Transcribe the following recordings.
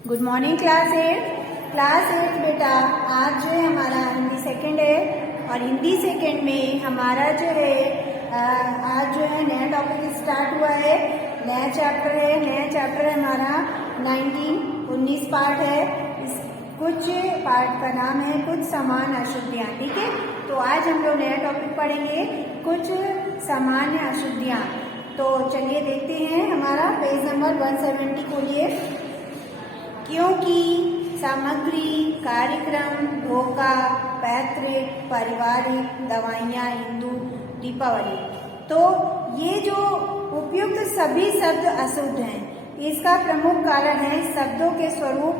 Good morning class eight बेटा। आज जो है हमारा हिंदी सेकंड है और हिंदी सेकंड में हमारा जो है आज जो है नया टॉपिक स्टार्ट हुआ है, नया चैप्टर है हमारा 19 पार्ट है। कुछ पार्ट का नाम है कुछ समान अशुद्धियाँ। ठीक है, तो आज हम लोग नया टॉपिक पढ़ेंगे कुछ सामान्य अशुद्धियाँ। तो चलिए देखते हैं, हमारा पेज नंबर 170 खोलिए। क्योंकि सामग्री, कार्यक्रम, धोखा, पैतृक, पारिवारिक, दवाइयाँ, हिंदू, दीपावली। तो ये जो उपयुक्त सभी शब्द अशुद्ध हैं, इसका प्रमुख कारण है शब्दों के स्वरूप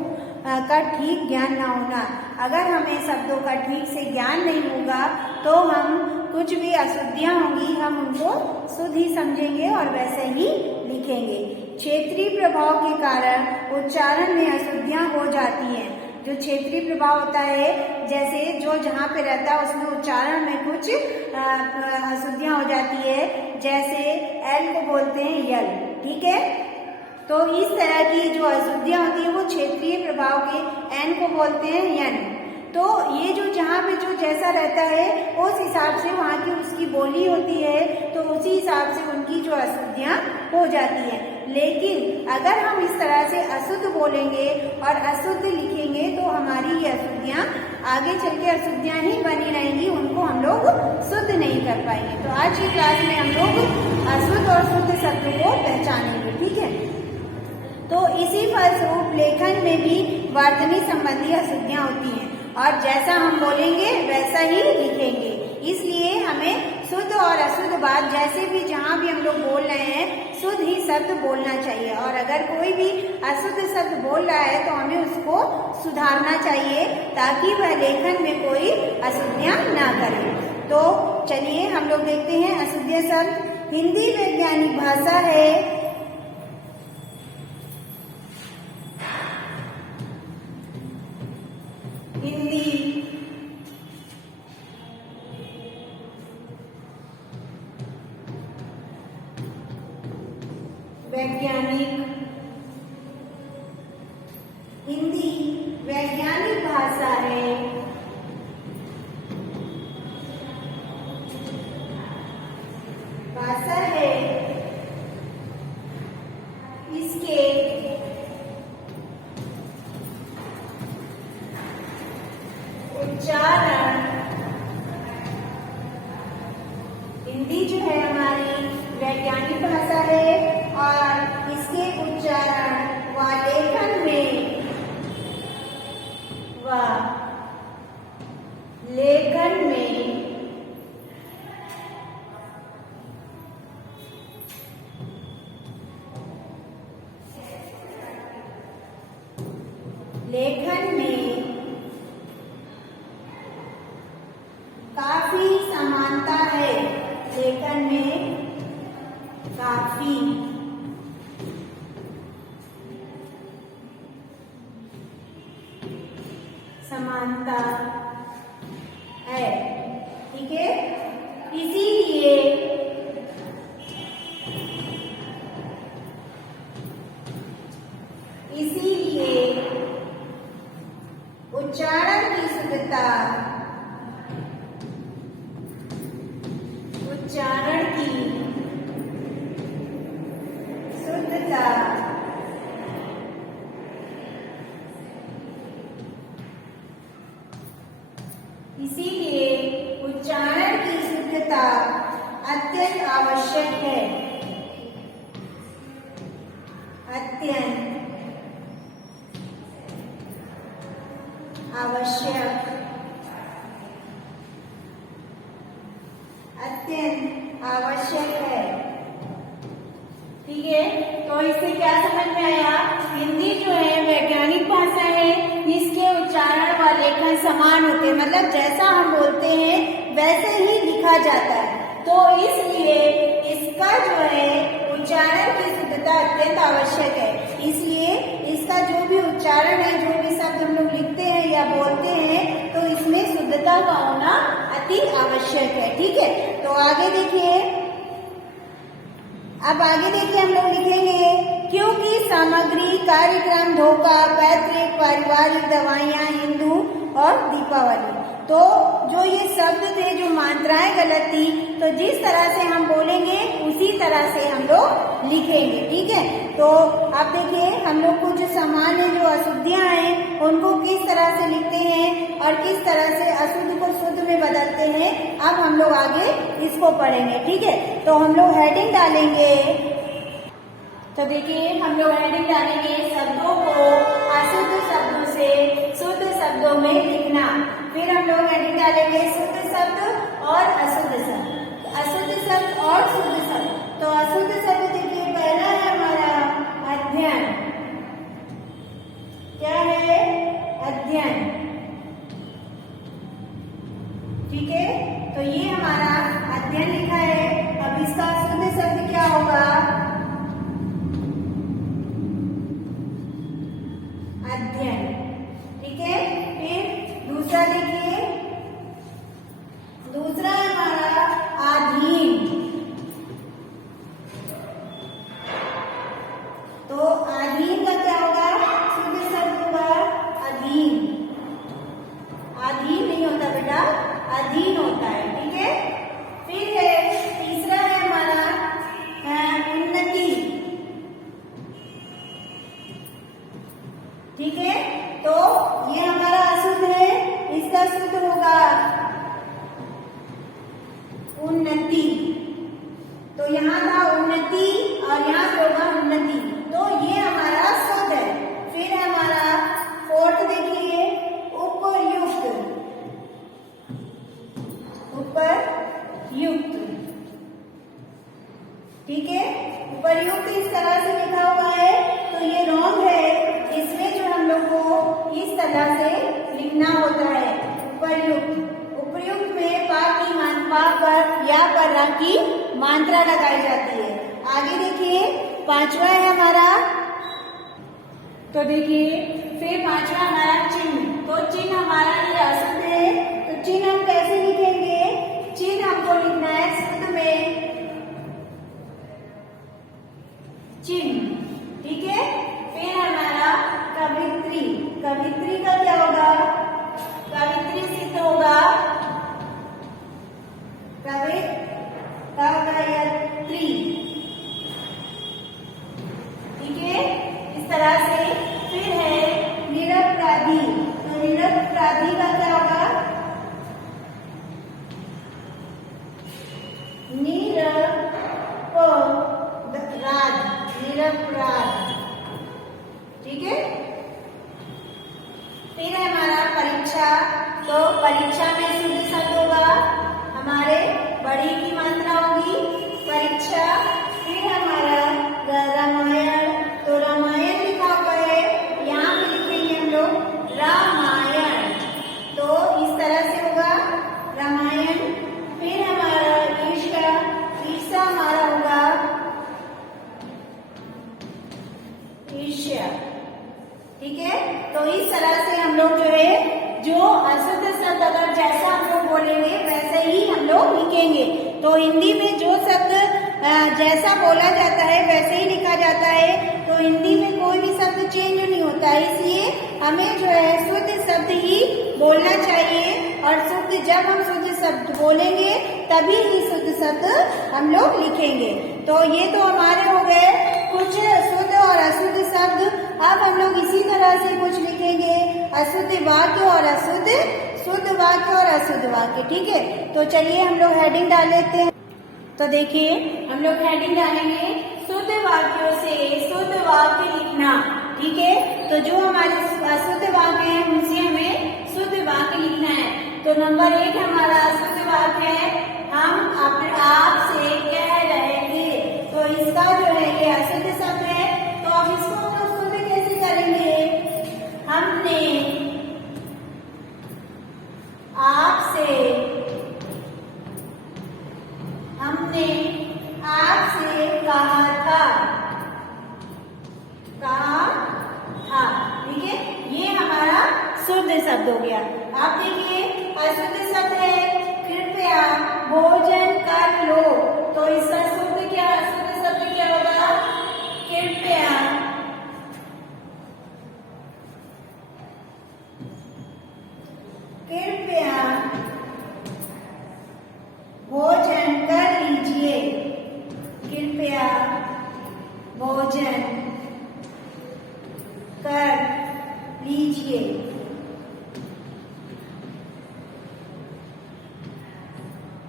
का ठीक ज्ञान न होना। अगर हमें शब्दों का ठीक से ज्ञान नहीं होगा तो हम कुछ भी अशुद्धियाँ होंगी हम उनको शुद्ध ही समझेंगे और वैसे ही लिखेंगे। क्षेत्रीय प्रभाव के कारण उच्चारण में अशुद्धियाँ हो जाती हैं। जो क्षेत्रीय प्रभाव होता है, जैसे जो जहाँ पे रहता है उसमें उच्चारण में कुछ अशुद्धियाँ हो जाती है। जैसे एल को बोलते हैं यल, ठीक है। तो इस तरह की जो अशुद्धियाँ होती है वो क्षेत्रीय प्रभाव के, एन को बोलते हैं यन। तो ये जो जहाँ पे जो जैसा रहता है उस हिसाब से वहाँ की उसकी बोली होती है, तो उसी हिसाब से उनकी जो अशुद्धियाँ हो जाती हैं। लेकिन अगर हम इस तरह से अशुद्ध बोलेंगे और अशुद्ध लिखेंगे तो हमारी ये अशुद्धियाँ आगे चल के अशुद्धियाँ ही बनी रहेंगी, उनको हम लोग शुद्ध नहीं कर पाएंगे। तो आज की क्लास में हम लोग अशुद्ध और शुद्ध शब्द को पहचानेंगे, ठीक है। तो इसी फलस्वरूप लेखन में भी वर्तनी संबंधी अशुद्धियाँ होती हैं और जैसा हम बोलेंगे वैसा ही लिखेंगे। इसलिए हमें शुद्ध और अशुद्ध बात जैसे भी जहाँ भी हम लोग बोल रहे हैं शुद्ध ही शब्द बोलना चाहिए, और अगर कोई भी अशुद्ध शब्द बोल रहा है तो हमें उसको सुधारना चाहिए ताकि वह लेखन में कोई अशुद्धियाँ ना करे। तो चलिए हम लोग देखते हैं अशुद्ध शब्द। हिंदी वैज्ञानिक भाषा है। हिंदी वैज्ञानिक, हिंदी वैज्ञानिक भाषा है। भाषा है, इसके उच्चारण, हिंदी जो है हमारी वैज्ञानिक भाषा है और इसके उच्चारण व लेखन में काफी समानता है। लेखन में काफी समानता है, ठीक है। इसीलिए उच्चारण की शुद्धता, उच्चारण की शुद्धता इसीलिए उच्चारण की शुद्धता अत्यंत आवश्यक है। अत्यंत आवश्यक, अत्यंत आवश्यक है, ठीक है। तो इससे क्या समझ में आया? हिंदी जो है वैज्ञानिक भाषा है, इसके उच्चारण व लेखन समान होते हैं, मतलब जैसा हम बोलते हैं वैसे ही लिखा जाता है। तो इसलिए इसका जो है उच्चारण की शुद्धता अत्यंत आवश्यक है। इसलिए इसका जो भी उच्चारण है, जो भी शब्द हम लोग लिखते हैं या बोलते हैं, तो इसमें शुद्धता का होना अति आवश्यक है, ठीक है। तो आगे देखिए, अब आगे देखिए हम लोग लिखेंगे क्योंकि सामग्री, कार्यक्रम, धोखा, पैतृक, पारिवारिक, दवाइयाँ, हिंदू और दीपावली। तो जो ये शब्द थे, जो मात्राएं गलत थी, तो जिस तरह से हम बोलेंगे उसी तरह से हम लोग लिखेंगे, ठीक है। तो आप देखिए, हम लोग कुछ सामान्य जो अशुद्धियां हैं उनको किस तरह से लिखते हैं और किस तरह से अशुद्ध को शुद्ध में बदलते हैं, अब हम लोग आगे इसको पढ़ेंगे, ठीक है। तो हम लोग हेडिंग डालेंगे। तो देखिए, हम लोग हेडिंग डालेंगे, शब्दों को अशुद्ध शब्दों से शुद्ध शब्दों में लिखना। फिर हम लोग हेडिंग डालेंगे, शुद्ध शब्द और अशुद्ध शब्द, अशुद्ध शब्द और शुद्ध शब्द। तो अशुद्ध शब्द देखिए, पहला है हमारा अध्ययन। क्या है? अध्ययन, ठीक है। तो ये हमारा अध्ययन लिखा है। अब इसका शुद्ध शब्द क्या होगा? अध्ययन, ठीक है। फिर दूसरा देखिए, दूसरा है हमारा अधीन। तो अधीन का क्या होगा? शुद्ध शब्द होगा अधीन। अधीन नहीं होता बेटा, अधीन होता है, ठीक है। फिर है तीसरा है हमारा उन्नति, ठीक है। तो ये हमारा अशुद्ध है, इसका शुद्ध होगा उन्नति। तो यहाँ था उन्नति और यहाँ पे होगा उन्नति, तो ये हमारा शुद्ध है। फिर हमारा फोर्थ देखिए, उपयुक्त, उपयुक्त, ठीक है। उपयुक्त इस तरह से लिखा हुआ है, तो ये रॉन्ग है। इसमें जो हम लोग को इस तरह से लिखना होता है, उपयुक्त। उपयुक्त में पा की पा पर या पर रा की मात्रा लगाई जाती है। आगे देखिए, पांचवा है हमारा, तो देखिए फिर पांचवा हमारा चिन्ह। तो चिन्ह हमारा ये अशुद्ध है, तो चिन्ह हम कैसे लिखेंगे? चिन्ह हमको लिखना है शुद्ध में चिन्ह, ठीक है। फिर हमारा कवित्री, कवित्री का क्या होगा? कवित्री सिद्ध होगा कवयत्री, ठीक है, इस तरह से। फिर है निरपराधी, तो निरपराधी का क्या होगा? निरपराध, ठीक है। फिर है हमारा परीक्षा, तो परीक्षा में शुद्ध शब्द होगा हमारे बड़ी की मात्रा होगी परीक्षा। फिर हमारा रामायण, तो रामायण लिखा हुआ है, यहाँ पे लिखेंगे हम लोग रामायण, तो इस तरह से होगा रामायण। फिर हमारा ईर्ष्या, ईर्ष्या हमारा होगा ईर्ष्या, ठीक है। तो इस तरह से हम लोग जो है, जो अशुद्ध शब्द अगर जैसा हम लोग बोलेंगे वैसे ही हम लोग लिखेंगे। तो हिंदी में जो शब्द जैसा बोला जाता है वैसे ही लिखा जाता है। तो हिंदी में कोई भी शब्द चेंज नहीं होता है, इसलिए हमें जो है शुद्ध शब्द ही बोलना चाहिए। और शुद्ध, जब हम शुद्ध शब्द बोलेंगे तभी ही शुद्ध शब्द हम लोग लिखेंगे। तो ये तो हमारे हो गए कुछ शुद्ध और अशुद्ध शब्द। अब हम लोग इसी तरह से कुछ लिखेंगे, अशुद्ध वाक्य और अशुद्ध, शुद्ध वाक्य और अशुद्ध वाक्य, ठीक है। तो चलिए हम लोग हेडिंग डाल लेते हैं। तो देखिए, हम लोग हेडिंग डालेंगे, शुद्ध वाक्यों से शुद्ध वाक्य लिखना, ठीक है। तो जो हमारे अशुद्ध वाक्य हैं उनसे हमें शुद्ध वाक्य लिखना है। तो नंबर 1 हमारा शुद्ध वाक्य है, हम अपने आप से कह रहे थे। तो इसका जो है ये अशुद्ध शब्द है, तो अब इसको हम लोग शुद्ध कैसे करेंगे? हमने आपसे कहा था, ठीक है। ये हमारा शुद्ध शब्द हो गया। आप देखिए, अशुद्ध शब्द है कृपया भोजन कर लो, तो इसका शुद्ध क्या, अशुद्ध शब्द क्या होगा? कृपया, लिए।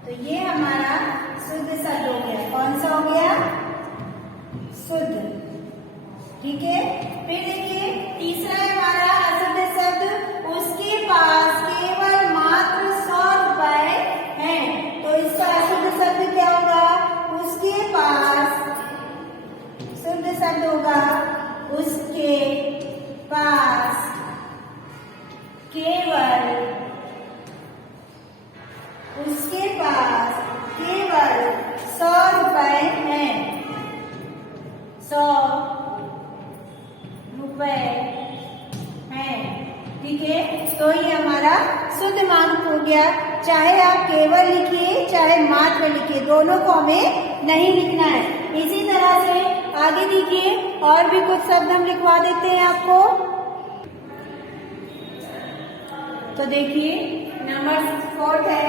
तो ये हमारा शुद्ध शब्द हो गया। कौन सा हो गया? शुद्ध। ठीक है। फिर देखिए तीसरा है हमारा अशुद्ध शब्द। उसके पास केवल मात्र 100 रुपए हैं। तो इसका अशुद्ध शब्द क्या होगा? उसके पास शुद्ध शब्द होगा उसके पास केवल, उसके पास केवल 100 रुपए हैं। 100 रुपए हैं। ठीक है। तो ये हमारा शुद्ध मात्र हो गया। चाहे आप केवल लिखिए चाहे मात्र लिखिए, दोनों को हमें नहीं लिखना है। इसी तरह से आगे देखिए और भी कुछ शब्द हम लिखवा देते हैं आपको। तो देखिए नंबर 4 है,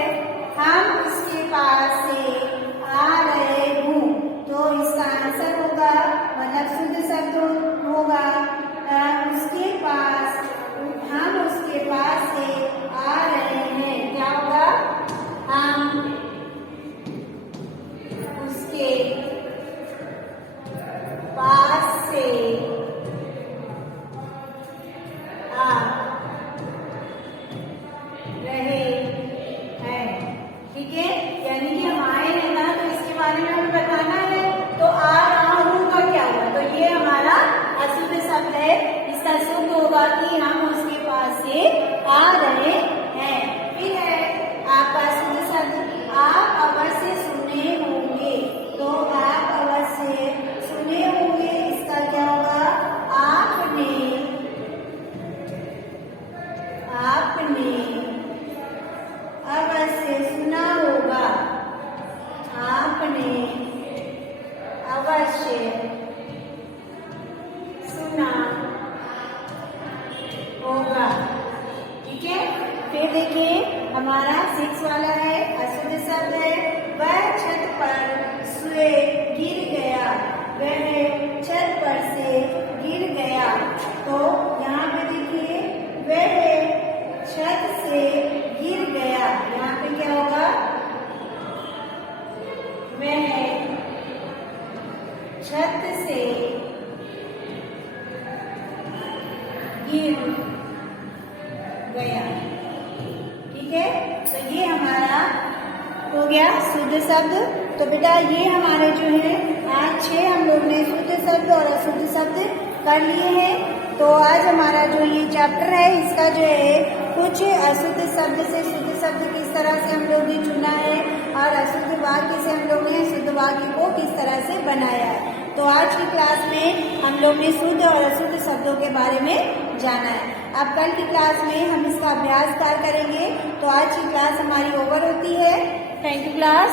हम उसके पास से आ रहे हूँ। तो इसका आंसर होगा, मतलब शुद्ध शब्द होगा उसके पास, हम उसके पास से आ रहे हैं। क्या होगा? हम उसके पास से आ रहे हैं। ठीक है। यानी कि हम आए हैं ना, तो इसके बारे में हमें बताना है। तो आ रहा हूँ का क्या हुआ? तो ये हमारा अशुद्ध शब्द है। इसका शुद्ध होगा कि हम उसके पास से आ रहे हैं। फिर है आपका शुद्ध शब्द, आप अवश्य सुने होंगे। तो आप अवश्य सुने होंगे, इसका क्या होगा? आपने अवश्य सुना होगा। आपने अवश्य सुना होगा। ठीक है। फिर देखिए हमारा 6 वाला है, अशुद्ध शब्द है। वह छत पर से गिर गया। वह छत पर से गिर गया। तो यहाँ पे देखिए वह छत से गिर गया। यहाँ पे क्या होगा? वह छत से गिर गया। ठीक है। तो ये हमारा हो गया शुद्ध शब्द। तो बेटा ये हमारे जो है आज 6 हम लोग ने शुद्ध शब्द और अशुद्ध शब्द कर लिए हैं। तो आज हमारा जो ये चैप्टर है इसका जो है कुछ अशुद्ध शब्द से शुद्ध शब्द किस तरह से हम लोग ने चुना है और अशुद्ध वाक्य से हम लोग ने शुद्ध वाक्य को किस तरह से बनाया है। तो आज की क्लास में हम लोग ने शुद्ध और अशुद्ध शब्दों के बारे में जाना है। अब कल की क्लास में हम इसका अभ्यास करेंगे। तो आज की क्लास हमारी ओवर होती है। Thank you class.